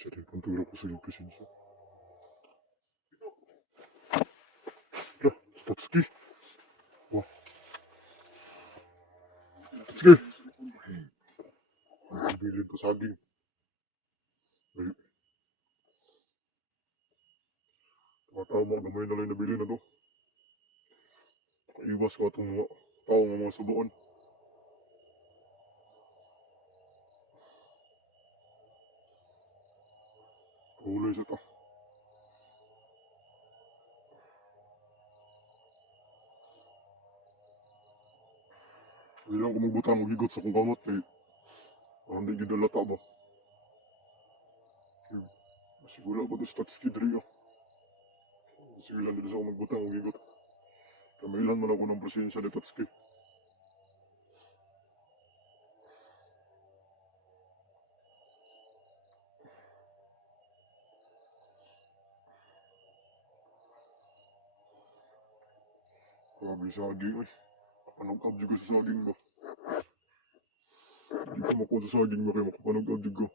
Pasensya rin, panturo ko sa iyo, pasensya. Hala, Statski. Wah. Statski. Bilin pa saging. Ay, tama, gamay na lang nabili na to. Iwas ka itong mga tao ng mga subuan. Kulay sa ta. Hindi lang ko magbutang magigot sa kong kamot kay parang di gidalata ba. Siguro ako doon Statski diri ah. Sige lang dito sa ako magbutang magigot. Kamilan man ako ng presensya ni Statski. Grabe saging ay. Kapanag-ab juga sa saging ba. Hindi ko makuha sa saging ba kaya makapanag-ab juga.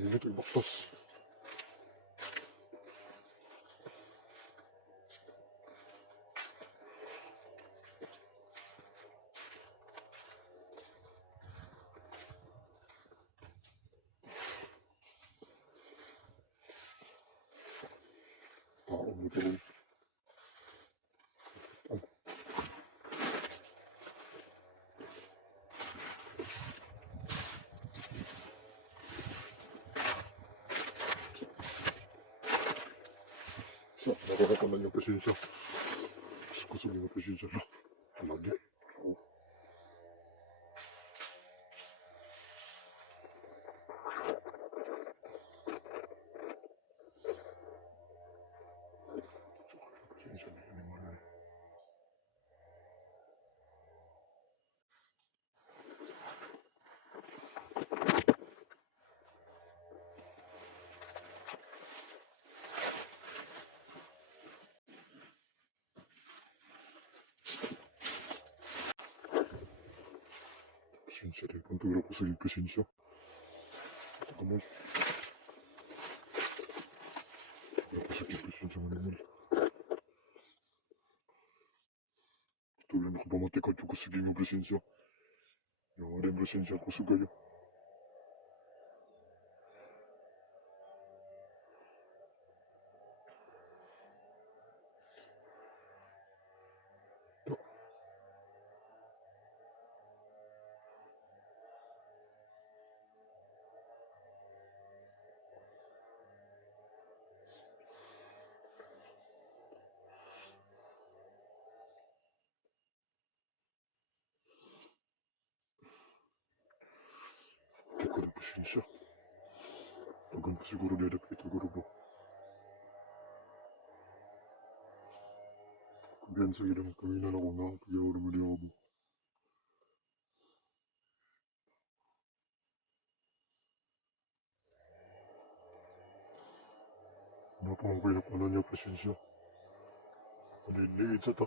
Init ay baktas. Taong nito rin. So, nakakapanan yung presensya. Kusog yung presensya na. Lagi. Presensya na yun yung mga. Presensya rin, panturo ko sa iyo, presensya. Ito ka man. Napasakit presensya mo naman. Tuloy na kapamatikot yung kusugin yung presensya. Yung rin presensya kusugayo. Ito ka rin presensya. Tagan pa siguro dadap ito gurubo. Kumbiyansa yun ang kaminan ako na kaya ako naman yung abo. Napangkailapanan niya presensya. Maliliit sa ta.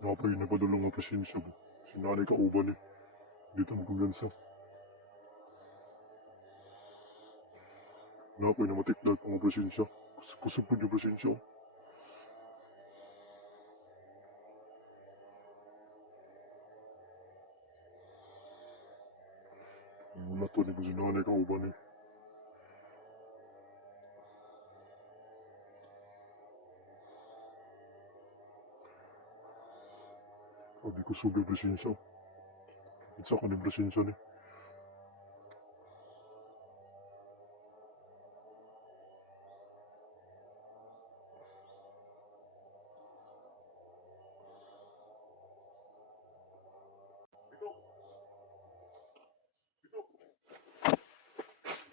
Napay napadulong ang presensya mo. Sinanay ka uban eh. Dito mo kumbiyansa. Napay na matikdag ang presensya. Kusog po yung presensya. Mula to ni ko sinanay ka uban eh. Sabi ko sugi presensya. Itsa ka ni presensya ni.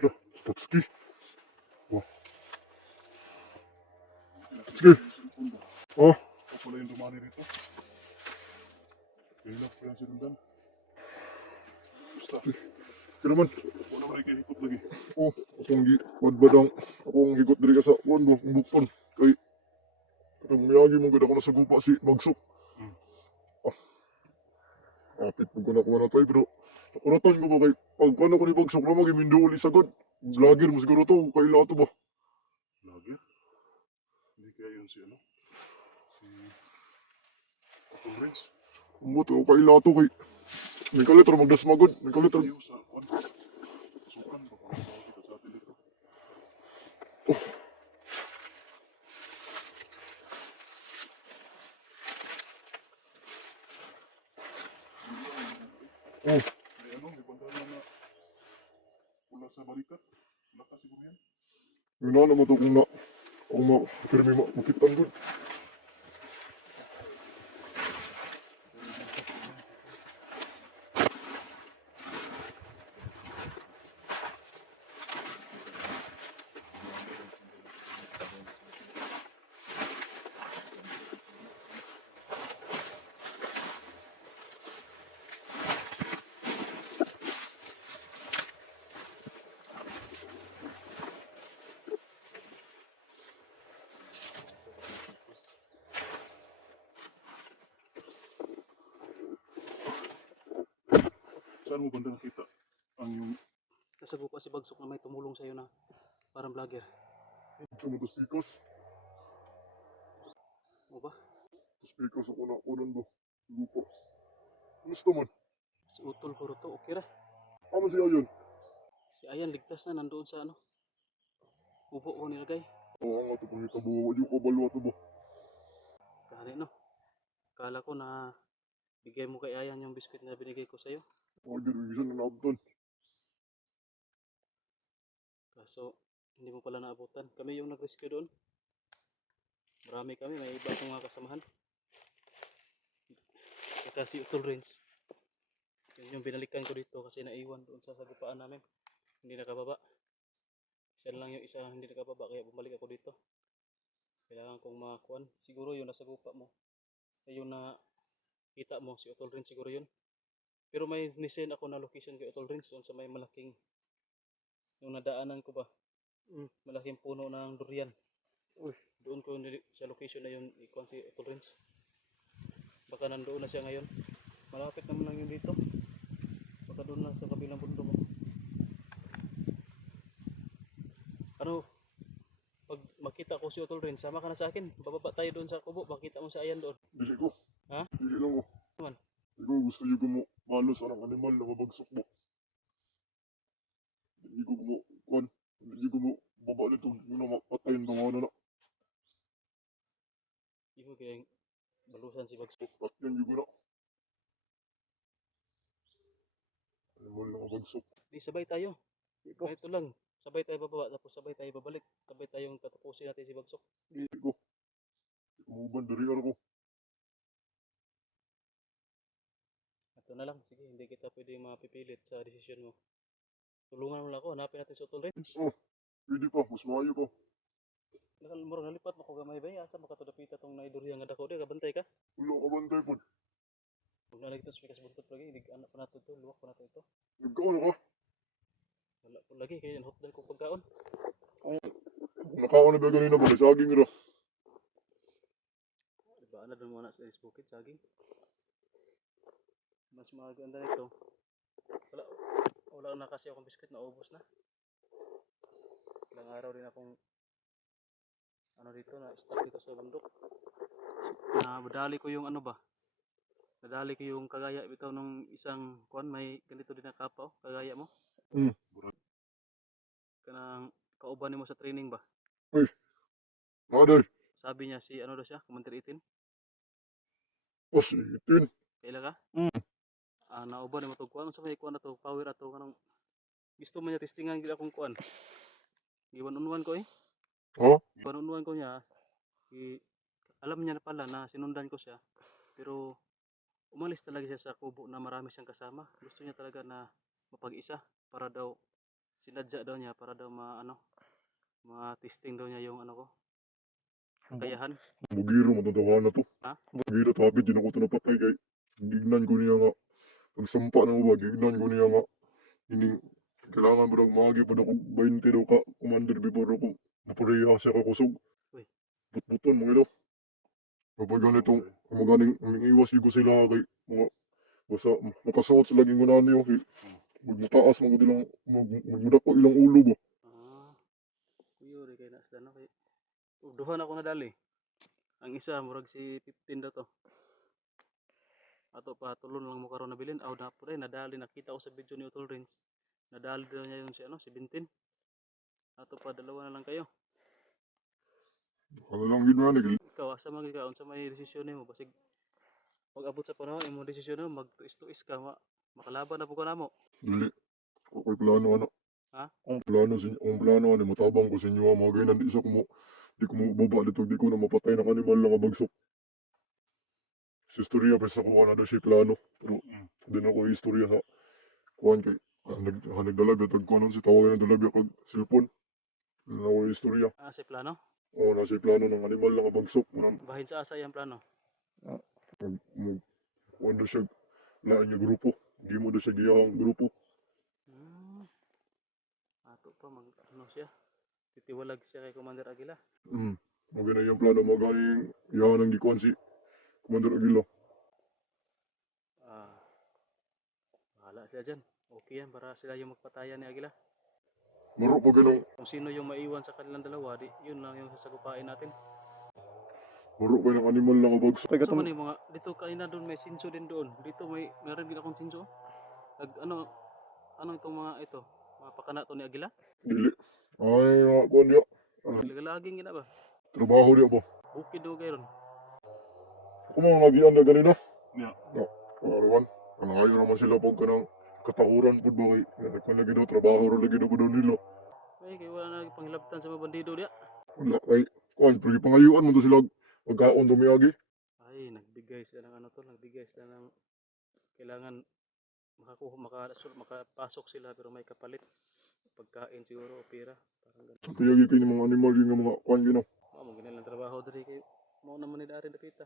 Hala, Statski. Wah. Statski. Oh. ani rito. Kaya lang, kaya sinundan. Basta. Kaya naman. Wala naman ikihikot lagi. Oo, akong hikot diri ka sa kuwan ba, ang bukton. Kay, katong miyagi mong ganda ko na sa gupa si Bagsok. Apit mo ko na kuha na tayo, pero nakuratan ko ba kay, pag paano ko ni Bagsok na mag-iminduli sa god. Vlogger mo siguro to, kaila to ba? Vlogger? Hindi kaya yun si ano? Si Torres? Umot, kaila to kay, may kalitro magdasmagod, may kalitro. Sa kuwan, sukan, baka kita sa atin dito. Oh. May ano, may bandana na pula sa balikat. Laka siguro yan. Yun na naman ito kung pirmi makitan doon. Saan mo banda nakita ang yung... Nasa gupa si Bagsok na may tumulong sa'yo na parang vlogger. Tumatos pikos. O ba? Tapos pikos ako na unan ba. Lupo. Gusto man. Si Utol ko to, okay ra. Ama siya yun. Si Ayan ligtas na nandoon sa ano. Ubo ko nilagay. Oo nga ito pang itabuwa. Wadi ko balwa ito ba. Kahani no. Kala ko na bigay mo kay Ayan yung biskuit na binigay ko sa'yo. Order, isan na naabtan. Kaso hindi mo pala naabutan. Kami yung nag-rescue doon. Marami kami, may iba akong mga kasamahan. Ito si Utol Rins. Yun yung binalikan ko dito kasi naiwan doon sa sagupaan namin. Hindi nakababa. Siya lang yung isa hindi nakababa kaya bumalik ako dito. Kailangan kong makakuan. Siguro yun nasa gupa mo. Ayun na kita mo si Utol Rins siguro yun. Pero may nisend ako na location kay Utol Rins doon sa may malaking yung nadaanan ko ba. Malaking puno ng durian. Doon ko sa location na yun ikuan si Utol Rins. Baka nandoon na siya ngayon. Malapit naman lang yun dito. Baka doon lang sa kabilang bundok. Ano, pag makita ko si Utol Rins, sama ka na sa akin. Bababa tayo doon sa kubo, makita mo si Ayan doon. Dili ko. Ha? Dili lang ko. Naman. Ikaw gusto yung mo malos ang animal na mabagsok mo. Hindi ko mo kuan. Hindi ko mo baba nito. Hindi na mapatayin ng ano na. Hindi mo kaya balusan si Bagsok. At yan yung na. Animal na mabagsok. Di sabay tayo. Ito lang. Sabay tayo bababa, tapos sabay tayo babalik. Sabay tayong tatapusin natin si Bagsok. Dili ko. Umuban dari ko. Ito na lang. Sige, hindi kita pwede mapipilit sa desisyon mo. Tulungan mo lang ako. Hanapin natin si Utol Rins. Oh, pwede pa. Mas maayo pa. Murang nalipat mo ko gamay ba? Asa makatudapita tong naidurihan nga dako. Di, kabantay ka. Wala ka bantay po. Huwag na lagi ito, sumikas buntot lagi. Anak pa natin ito. Luwak pa natin ito. Nagkaon ka. Wala po lagi. Kaya yan, hotdog ko pagkaon. Nakaon na ba ganina ba? May saging ra. Diba, ano doon muna sa bukid, saging. Mas maganda nito. Wala na kasi akong biskuit, naubos na. Ilang araw din akong ano dito, na-stuck dito sa bundok. Nadali ko yung ano ba? Nadali ko yung kagaya ito nung isang kuan, may ganito din na kapaw, kagaya mo. Kanang kauban mo sa training ba? Uy, naday. Sabi niya si ano daw siya, Commander 18. Oh, si Itin. Kaila ka? Nauban mo to kuan sa may kuan na to, power ato kanang gusto man niya testingan gid akong kuan. Giwan-unwan ko eh. Ha? Giwan-unwan ko niya. Alam niya na pala na sinundan ko siya. Pero umalis talaga siya sa kubo na marami siyang kasama. Gusto niya talaga na mapag-isa para daw sinadya daw niya para daw ma-testing daw niya yung ano ko. kakayahan. Bugiro, matatawa na to. Ha? Bugiro, tapit, di na ko ito napatay kay gignan ko niya nga. Pagsampa na mo ba, gignan ko niya nga. Ining, kailangan bro, magi pa ako 20 daw ka, commander before ako. Napareha siya kakusog. Uy. Putputon, mga ilo. Kapag ganitong, maganing, iwas ko sila kay mga, basta makasuot sila yung gunan niyo. Magmutaas, magmudako ilang ulo ba. Kuyo, rin kayo nasda na kay. Duhan ako nadali. Ang isa, murag si 15 daw to. Ato pa, tulon lang mo karon nabilin. Aw, na po rin, nadali. Nakita ko sa video ni Utol Rins. Nadali daw niya yung si, ano, si Bintin. Ato pa, dalawa na lang kayo. Ano lang ginawa ni Ikaw, asa mga ikaw, sa may desisyon mo. Basig, pag abot sa panahon, imong desisyon mo, magtuis-tuis ka, makalaban na po ka na mo. Dili. Ako'y plano ano. Ha? Ang plano ano, matabang ko sa inyo. Mga ganyan, di isa ko mo, di ko mo baba dito, di ko na mapatay ng animal lang kabagsok. Sa istorya, basta ko na daw siya plano. Pero, din ako yung istorya sa kuhan kay, nagdalaga, tagkuhan si tawagan ng dalaga kag cellphone. Din ako yung istorya. Si plano? Oo, nasa yung plano ng animal lang kabagsok. Bahin sa asa yung plano? Kuhan daw siya, laan niya grupo. Hindi mo daw siya giyahang grupo. Ato pa, ano siya? Titiwalag siya kay Commander Aguila. Maganda yung plano, magaling yahan ng gikuhan si Commander Aguila. Bahala sila dyan. Okay yan, para sila yung magpatayan ni Aguila. Maro pa ganang, Kung sino yung maiwan sa kanilang dalawa, yun lang yung sasagupain natin. maro pa ng animal lang kabagsok. So man yung mga, dito kanina doon may sinso din doon. Dito meron din akong sinso. Ano itong mga ito? Mga pakana to ni Aguila? Dili. Ay, kuhan diya. Lagalaging gina ba? Trabaho diya ba? Bukid do kayo ron. Ako mga nagian na ganina. No, parawan. Nangayo naman sila pag kanang katauran po ba kay lagi daw trabaho ro lagi daw ko daw nila. Ay, kaya wala na panghilabtan sa mga bandido diya. Wala kay kuan pero pangayuan mo to sila pagkaon dumiyagi. Ay, nagbigay sila ng ano to, nagbigay sila ng kailangan makapasok sila pero may kapalit. Pagkain siguro o pera. Parang ganun. Kayagi kay mga animal yung mga kuan gino. Mo ginilang trabaho diri kay mo naman ni dari dapita.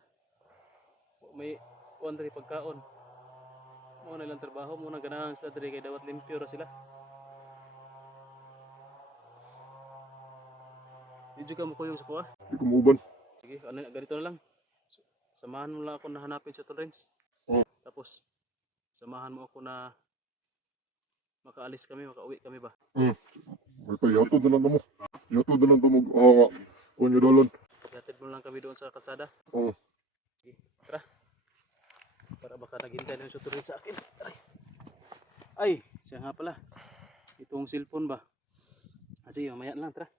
May kuan diri pagkaon. Mo na lang trabaho mo na ganahan sila diri kay dawat limpyo ra sila. Di ka mo kuyong sa kuha. Di ko mauban. Sige, ganito na lang. Samahan mo lang ako na hanapin sa Torrens. Tapos samahan mo ako na makaalis kami, makauwi kami ba? May payatod na lang mo. Yatod na lang mo. Kuan yung dalon. Yatid mo lang kami doon sa kalsada. Oo. Sige, tara. Para baka naghintay na yung Torrens sa akin. Aray. Ay, siya nga pala. Itong cellphone ba? Sige, mamaya na lang, tara.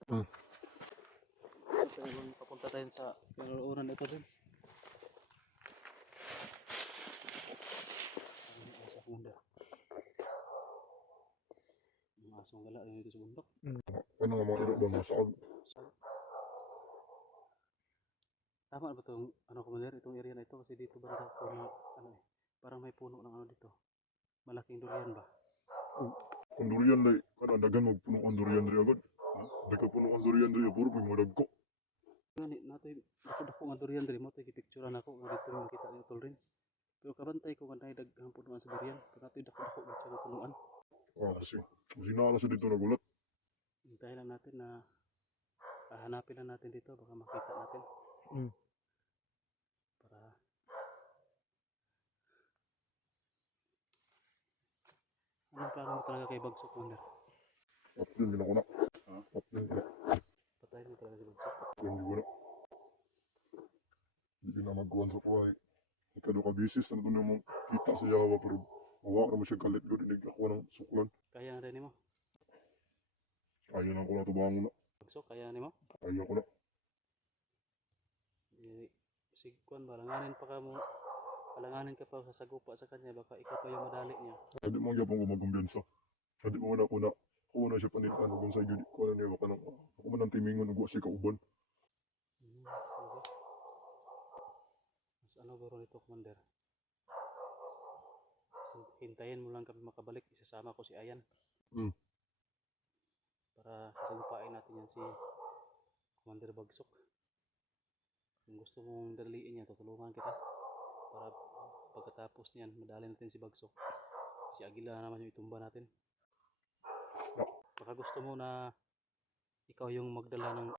Papunta tayo sa naluuran na Torrens. Sa bunda. Ang asong gala yun dito sa bundok. Ano nga mga iro ba masaag? Tama ba itong ano Commander, itong area na ito kasi dito ba puno, parang may puno ng ano dito. Malaking durian ba? Ang durian na kana dagan magpuno ang durian diri agad. Dagan puno ang durian diri puro pa mga dagko. Ngani nato dako nga durian diri mo tay gipicturean ako nga dito makita ni Utol Rins. Pero kabantay ko kanay daghang punuan sa durian, pero nato dako gid sa punuan. Kasi sinala sa dito nagulat. Hintayin lang natin na hanapin lang natin dito baka makita natin. Para anong plano mo talaga kay Bagsok Commander? At yun din ako na. At yun na. Patayin mo talaga si Bagsok. Hindi ko na. Hindi na magkuhan sa kuhay. Ikado ka bisis na doon yung kita sa Java pero mawa naman siya kalit doon. Dinig ako ng suklan. Kaya na rin mo? Kaya na ako na tubangon na. Bagsok, kaya ni mo? Kaya ko na. Sigkuan ba, palanganin ka pa sa sagupa sa kanya, baka ikaw pa yung madali niya. Hindi mo gyapon ko magkumbiyansa. Hindi mo na ako na ako na siya panitan kung sa gyud ko na niya baka nang ako man ang timingon ug wa siya kauban. Mas ano baro nito Commander? Hintayin mo lang kami makabalik, isasama ko si Ayan. Para sasagupain natin yan si Commander Bagsok. Kung gusto mong daliin niya, tutulungan kita. Para pagkatapos niyan, madali natin si Bagso. Si Agila naman yung itumba natin. Baka gusto mo na ikaw yung magdala ng